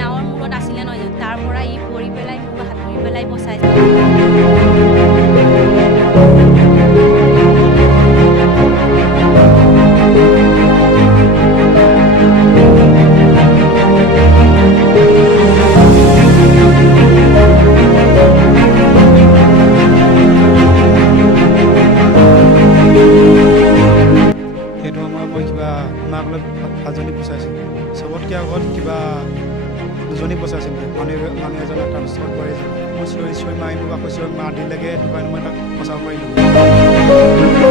নাৱৰ মূৰত আছিলে নহয়, তাৰ পৰা ই পৰি পেলাই মোক সাঁতুৰি পেলাই বচাইছে। সেইটো সময়ত মই কিবা মাক লৈ 5জনী বচাইছিলোঁ, চবতকৈ আগত কিবা 2জনী বচাইছিলোঁ, মানুহ এজনে তাৰপিছত পাৰিছিল। মই চিঞৰি মাৰিলোঁ, আকৌ চিঞৰি মা দিলেগৈ, সেইটো কাৰণে মই তাক বচাব পাৰিলোঁ।